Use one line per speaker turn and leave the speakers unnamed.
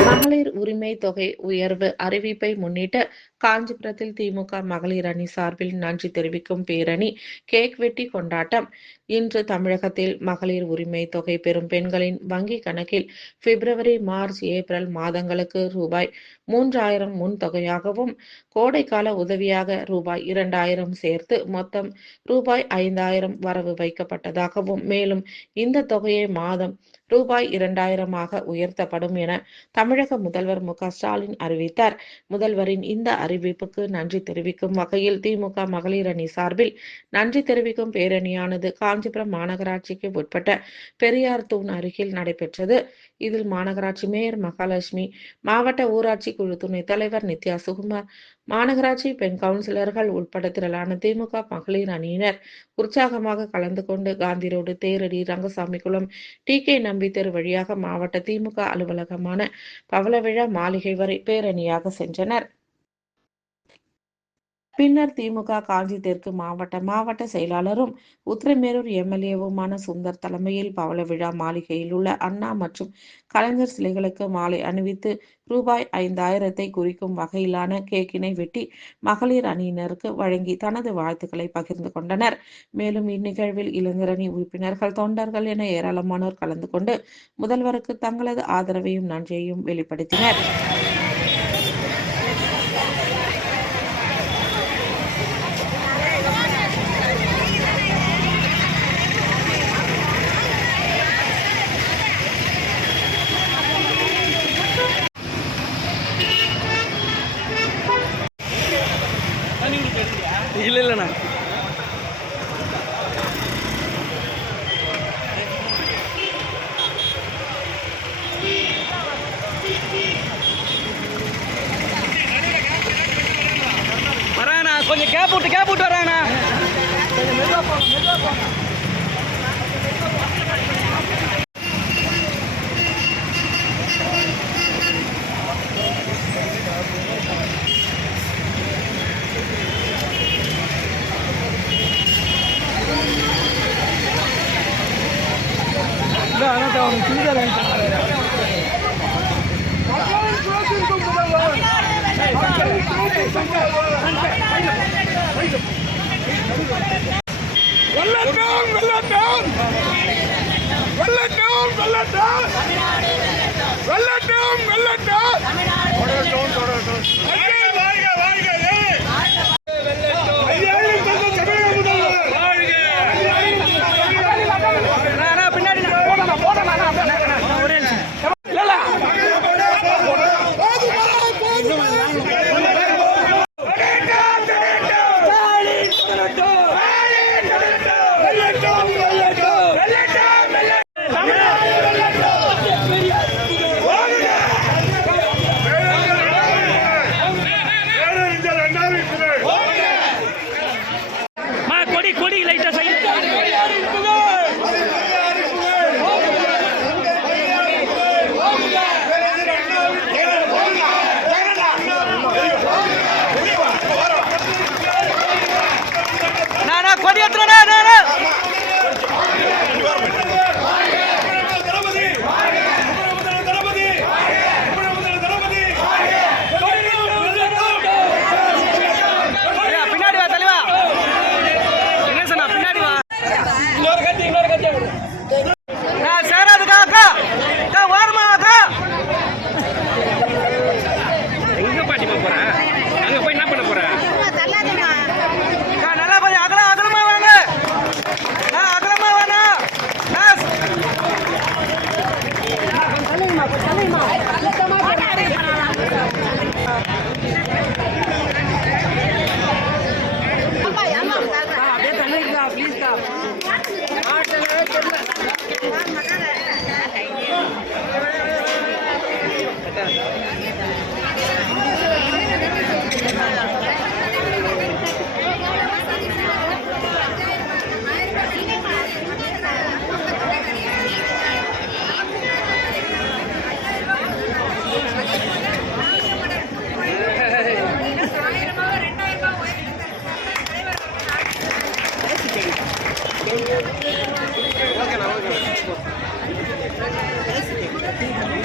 மகளிர் உரிமை தொகை உயர்வு அறிவிப்பை முன்னிட்டு காஞ்சிபுரத்தில் திமுக மகளிர் அணி சார்பில் நன்றி தெரிவிக்கும் பேரணி கேக் வெட்டி கொண்டாட்டம். இன்று தமிழகத்தில் மகளிர் உரிமை தொகை பெறும் பெண்களின் வங்கி கணக்கில் பிப்ரவரி மார்ச் ஏப்ரல் மாதங்களுக்கு ரூபாய் மூன்றாயிரம் முன் தொகையாகவும் கோடைக்கால உதவியாக ரூபாய் இரண்டாயிரம் சேர்த்து மொத்தம் ரூபாய் ஐந்தாயிரம் வரவு வைக்கப்பட்டதாகவும் மேலும் இந்த தொகையை மாதம் ரூபாய் இரண்டாயிரமாக உயர்த்தப்படும் என தமிழக முதல்வர் மு க ஸ்டாலின் அறிவித்தார். முதல்வரின் இந்த அறிவிப்புக்கு நன்றி தெரிவிக்கும் வகையில் திமுக மகளிர் அணி சார்பில் நன்றி தெரிவிக்கும் பேரணியானது காஞ்சிபுரம் மாநகராட்சிக்கு உட்பட்ட பெரியார் தூண் அருகில் நடைபெற்றது. இதில் மாநகராட்சி மேயர் மகாலட்சுமி மாவட்ட ஊராட்சி குழு துணைத் தலைவர் நித்யா சுகுமார் மாநகராட்சி பெண் கவுன்சிலர்கள் உட்பட திரளான திமுக மகளிர் அணியினர் உற்சாகமாக கலந்து கொண்டு காந்தி ரோடு தேரடி ரங்கசாமி குளம் டி கே நம்பி தெரு வழியாக மாவட்ட திமுக அலுவலகமான பவளவிழா மாளிகை வரை பேரணியாக சென்றனர். பின்னர் திமுக காஞ்சி தெற்கு மாவட்ட மாவட்ட செயலாளரும் உத்திரமேரூர் எம்எல்ஏவுமான சுந்தர் தலைமையில் பவள விழா மாளிகையில் உள்ள அண்ணா மற்றும் கலைஞர் சிலைகளுக்கு மாலை அணிவித்து ரூபாய் ஐந்தாயிரத்தை குறிக்கும் வகையிலான கேக்கினை வெட்டி மகளிர் அணியினருக்கு வழங்கி தனது வாழ்த்துக்களை பகிர்ந்து கொண்டனர். மேலும் இந்நிகழ்வில் இளைஞரணி உறுப்பினர்கள் தொண்டர்கள் என ஏராளமானோர் கலந்து கொண்டு முதல்வருக்கு தங்களது ஆதரவையும் நன்றியையும் வெளிப்படுத்தினர்.
இல்ல இல்லண்ணா வராண்ணா கொஞ்சம் கேப் விட்டு கேப் விட்டு வராண்ணா கொஞ்சம் மெதுவா போங்க மெதுவா போங்க
வெள்ளட்டும் வெள்ளட்டும் வெள்ளட்டும் வெள்ளட்டும் வெள்ளட்டும் வெள்ளட்டும் ஐயா, வாழ்க Thank you.